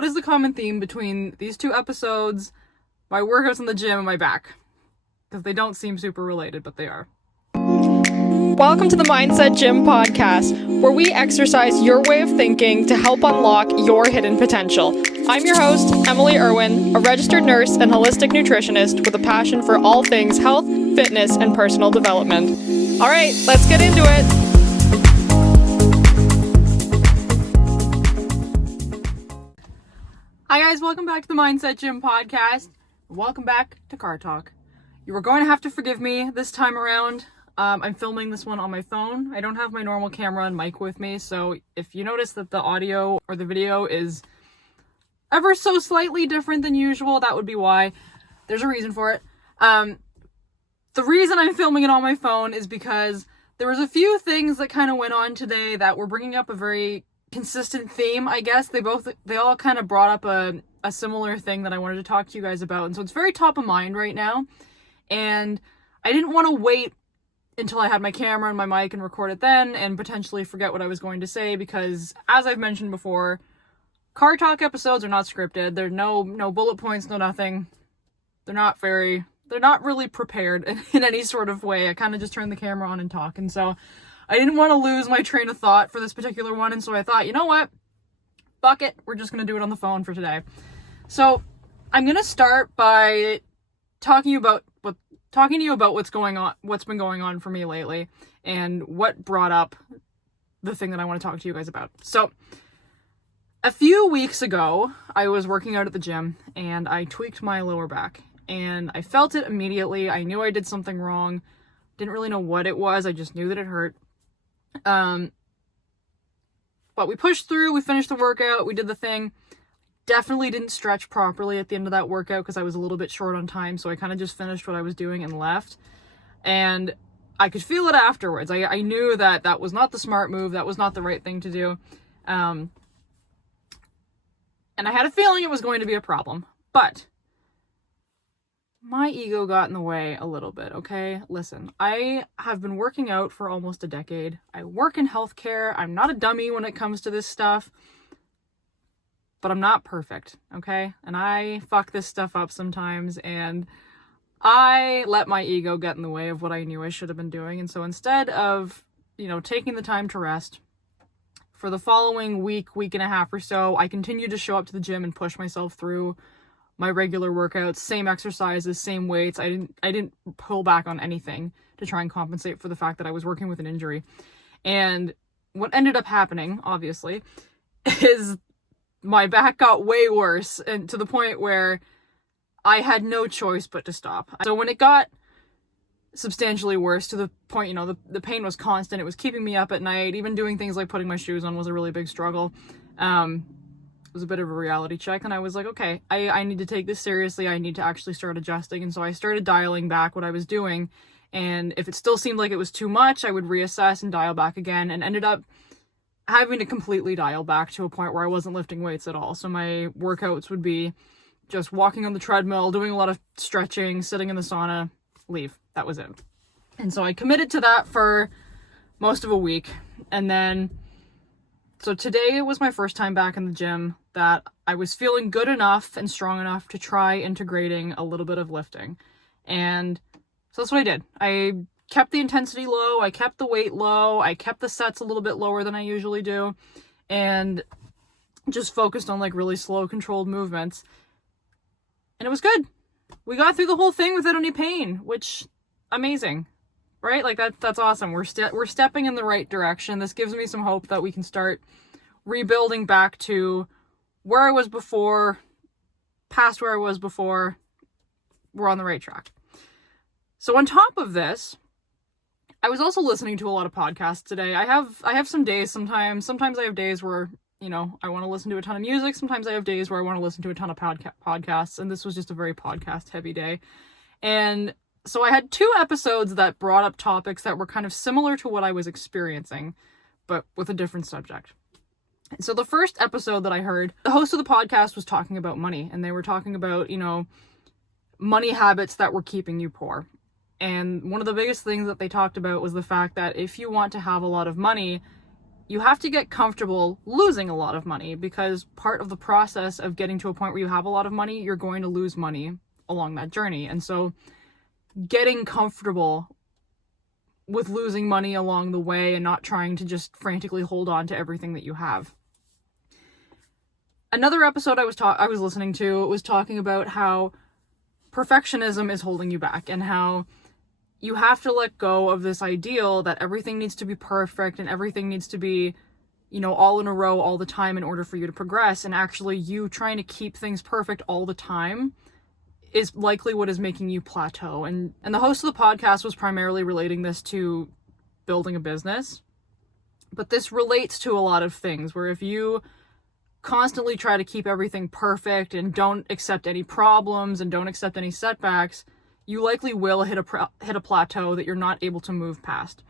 What is the common theme between these two episodes, my workouts in the gym and my back? Because they don't seem super related, but they are. Welcome to the Mindset Gym podcast, where we exercise your way of thinking to help unlock your hidden potential. I'm your host, Emily Irwin, a registered nurse and holistic nutritionist with a passion for all things health, fitness, and personal development. All right, let's get into it. Hi guys, welcome back to the Mindset Gym podcast. Welcome back to Car Talk. You are going to have to forgive me this time around. I'm filming this one on my phone. I don't have my normal camera and mic with me, so if you notice that the audio or the video is ever so slightly different than usual, that would be why. There's a reason for it. The reason I'm filming it on my phone is because there was a few things that kind of went on today that were bringing up a very consistent theme, I guess. They all kind of brought up a similar thing that I wanted to talk to you guys about, and so it's very top of mind right now. And I didn't want to wait until I had my camera and my mic and record it then and potentially forget what I was going to say, because as I've mentioned before, Car Talk episodes are not scripted. There's no bullet points, no nothing. They're not really prepared in any sort of way. I kind of just turn the camera on and talk, and so I didn't want to lose my train of thought for this particular one, and so I thought, you know what? Fuck it. We're just going to do it on the phone for today. So I'm going to start by talking to you about what's been going on for me lately, and what brought up the thing that I want to talk to you guys about. So a few weeks ago, I was working out at the gym, and I tweaked my lower back, and I felt it immediately. I knew I did something wrong. Didn't really know what it was. I just knew that it hurt. But we pushed through, we finished the workout, we did the thing. Definitely didn't stretch properly at the end of that workout because I was a little bit short on time, so I kind of just finished what I was doing and left. And I could feel it afterwards. I knew that was not the smart move, that was not the right thing to do. And I had a feeling it was going to be a problem. But my ego got in the way a little bit, okay? Listen, I have been working out for almost a decade. I work in healthcare. I'm not a dummy when it comes to this stuff. But I'm not perfect, okay? And I fuck this stuff up sometimes, and I let my ego get in the way of what I knew I should have been doing. And so instead of, taking the time to rest, for the following week and a half or so, I continued to show up to the gym and push myself through my regular workouts, same exercises, same weights. I didn't pull back on anything to try and compensate for the fact that I was working with an injury. And what ended up happening, obviously, is my back got way worse, and to the point where I had no choice but to stop. So when it got substantially worse, to the point, the pain was constant, it was keeping me up at night, even doing things like putting my shoes on was a really big struggle. It was a bit of a reality check, and I was like, okay, I need to take this seriously. I need to actually start adjusting. And so I started dialing back what I was doing, and if it still seemed like it was too much, I would reassess and dial back again, and ended up having to completely dial back to a point where I wasn't lifting weights at all. So my workouts would be just walking on the treadmill, doing a lot of stretching, sitting in the sauna, leave. That was it. And so I committed to that for most of a week. And then, so today was my first time back in the gym that I was feeling good enough and strong enough to try integrating a little bit of lifting. And so that's what I did. I kept the intensity low, I kept the weight low, I kept the sets a little bit lower than I usually do, and just focused on really slow, controlled movements. And it was good. We got through the whole thing without any pain, which, amazing, right? That's awesome. We're stepping in the right direction. This gives me some hope that we can start rebuilding back to where I was before, past where I was before. We're on the right track. So on top of this, I was also listening to a lot of podcasts today. I have some days sometimes I have days where, I want to listen to a ton of music. Sometimes I have days where I want to listen to a ton of podcasts, and this was just a very podcast heavy day. And so I had 2 episodes that brought up topics that were kind of similar to what I was experiencing, but with a different subject. So the first episode that I heard, the host of the podcast was talking about money, and they were talking about, money habits that were keeping you poor. And one of the biggest things that they talked about was the fact that if you want to have a lot of money, you have to get comfortable losing a lot of money, because part of the process of getting to a point where you have a lot of money, you're going to lose money along that journey. And so getting comfortable with losing money along the way and not trying to just frantically hold on to everything that you have. Another episode I was listening to was talking about how perfectionism is holding you back, and how you have to let go of this ideal that everything needs to be perfect and everything needs to be, all in a row all the time in order for you to progress. And actually you trying to keep things perfect all the time is likely what is making you plateau. And the host of the podcast was primarily relating this to building a business. But this relates to a lot of things, where if you constantly try to keep everything perfect and don't accept any problems and don't accept any setbacks, you likely will hit a plateau that you're not able to move past.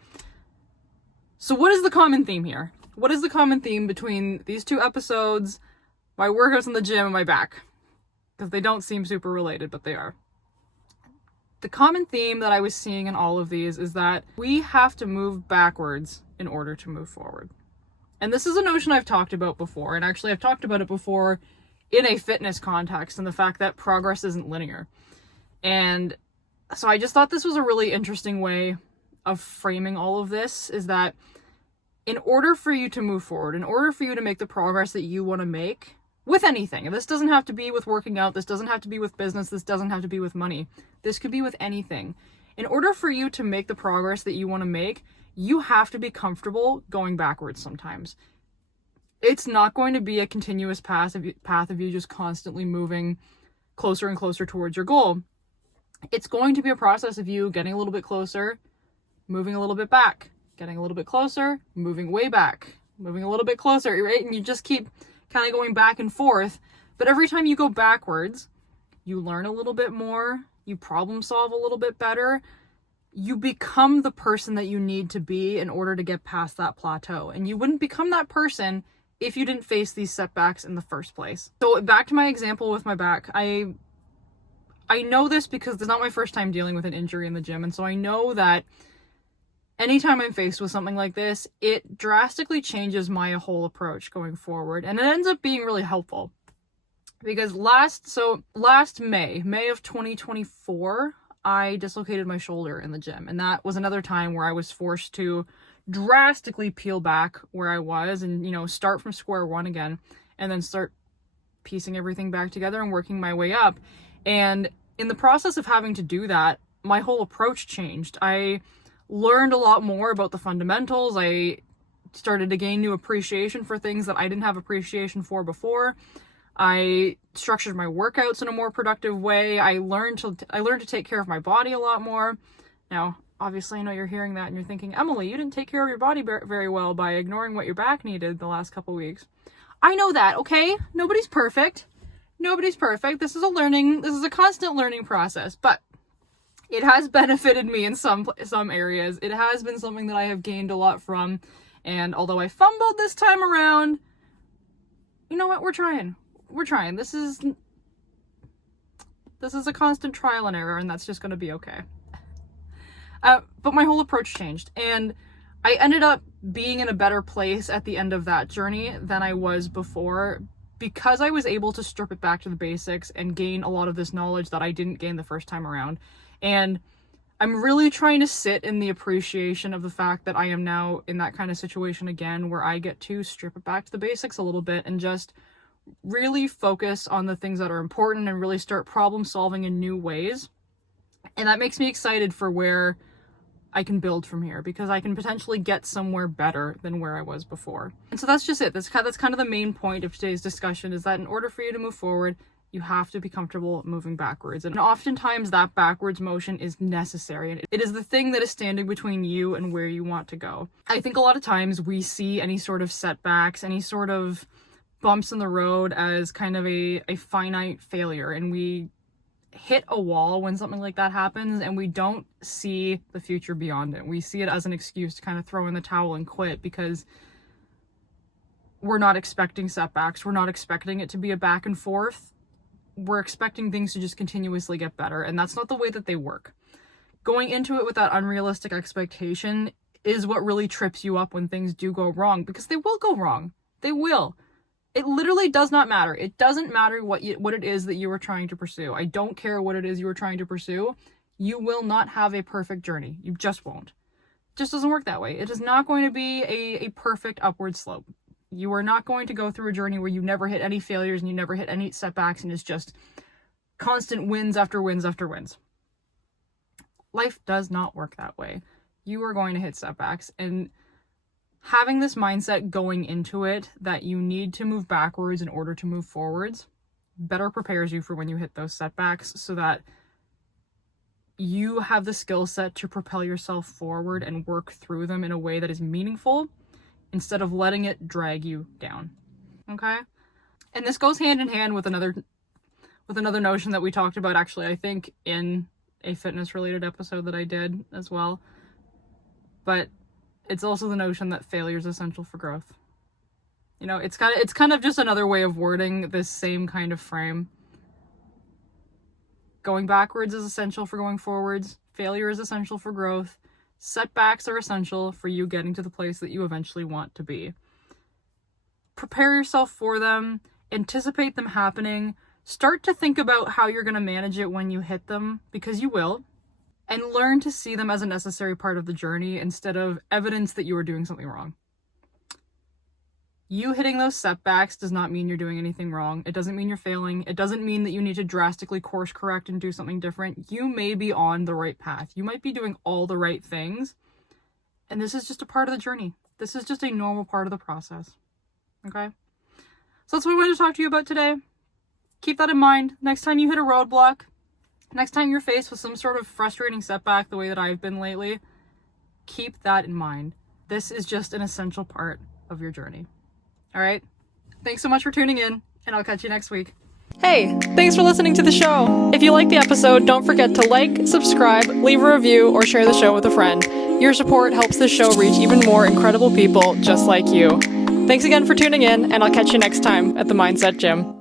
So what is the common theme here? What is the common theme between these two episodes, my workouts in the gym, and my back? Because they don't seem super related, but they are. The common theme that I was seeing in all of these is that we have to move backwards in order to move forward. And this is a notion I've talked about before, and actually I've talked about it before in a fitness context, and the fact that progress isn't linear. And so I just thought this was a really interesting way of framing all of this, is that in order for you to move forward, in order for you to make the progress that you want to make with anything, and this doesn't have to be with working out, this doesn't have to be with business, this doesn't have to be with money, this could be with anything. In order for you to make the progress that you want to make, you have to be comfortable going backwards sometimes. It's not going to be a continuous path of you just constantly moving closer and closer towards your goal. It's going to be a process of you getting a little bit closer, moving a little bit back, getting a little bit closer, moving way back, moving a little bit closer, right? And you just keep kind of going back and forth. But every time you go backwards, you learn a little bit more, you problem solve a little bit better, you become the person that you need to be in order to get past that plateau. And you wouldn't become that person if you didn't face these setbacks in the first place. So back to my example with my back, I know this because it's not my first time dealing with an injury in the gym. And so I know that anytime I'm faced with something like this, it drastically changes my whole approach going forward. And it ends up being really helpful. Because last May of 2024, I dislocated my shoulder in the gym. And that was another time where I was forced to drastically peel back where I was and, start from square one again, and then start piecing everything back together and working my way up. And in the process of having to do that, my whole approach changed. I learned a lot more about the fundamentals. I started to gain new appreciation for things that I didn't have appreciation for before. I structured my workouts in a more productive way. I learned to take care of my body a lot more. Now, obviously, I know you're hearing that and you're thinking, Emily, you didn't take care of your body very well by ignoring what your back needed the last couple weeks. I know that, okay? Nobody's perfect. This is a constant learning process, but it has benefited me in some areas. It has been something that I have gained a lot from. And although I fumbled this time around, you know what? We're trying. This is a constant trial and error, and that's just going to be okay. But my whole approach changed, and I ended up being in a better place at the end of that journey than I was before, because I was able to strip it back to the basics and gain a lot of this knowledge that I didn't gain the first time around. And I'm really trying to sit in the appreciation of the fact that I am now in that kind of situation again, where I get to strip it back to the basics a little bit and just really focus on the things that are important and really start problem solving in new ways. And that makes me excited for where I can build from here, because I can potentially get somewhere better than where I was before. And so that's just it. That's kind of the main point of today's discussion, is that in order for you to move forward, you have to be comfortable moving backwards. And oftentimes that backwards motion is necessary. And it is the thing that is standing between you and where you want to go. I think a lot of times we see any sort of setbacks, any sort of bumps in the road as kind of a finite failure. And we hit a wall when something like that happens, and we don't see the future beyond it. We see it as an excuse to kind of throw in the towel and quit, because we're not expecting setbacks. We're not expecting it to be a back and forth. We're expecting things to just continuously get better, and that's not the way that they work. Going into it with that unrealistic expectation is what really trips you up when things do go wrong, because they will go wrong. They will. It literally does not matter. It doesn't matter what it is that you are trying to pursue. I don't care what it is you are trying to pursue. You will not have a perfect journey. You just won't. It just doesn't work that way. It is not going to be a perfect upward slope. You are not going to go through a journey where you never hit any failures and you never hit any setbacks and it's just constant wins after wins after wins. Life does not work that way. You are going to hit setbacks, and having this mindset going into it that you need to move backwards in order to move forwards better prepares you for when you hit those setbacks, so that you have the skill set to propel yourself forward and work through them in a way that is meaningful instead of letting it drag you down. Okay? And this goes hand in hand with another notion that we talked about, actually, I think in a fitness related episode that I did as well. But it's also the notion that failure is essential for growth. You know, it's kind of just another way of wording this same kind of frame. Going backwards is essential for going forwards. Failure is essential for growth. Setbacks are essential for you getting to the place that you eventually want to be. Prepare yourself for them. Anticipate them happening. Start to think about how you're going to manage it when you hit them, because you will. And learn to see them as a necessary part of the journey instead of evidence that you are doing something wrong. You hitting those setbacks does not mean you're doing anything wrong. It doesn't mean you're failing. It doesn't mean that you need to drastically course correct and do something different. You may be on the right path. You might be doing all the right things. And this is just a part of the journey. This is just a normal part of the process. Okay? So that's what I wanted to talk to you about today. Keep that in mind. Next time you hit a roadblock, next time you're faced with some sort of frustrating setback the way that I've been lately, keep that in mind. This is just an essential part of your journey. All right? Thanks so much for tuning in, and I'll catch you next week. Hey, thanks for listening to the show. If you liked the episode, don't forget to like, subscribe, leave a review, or share the show with a friend. Your support helps this show reach even more incredible people just like you. Thanks again for tuning in, and I'll catch you next time at the Mindset Gym.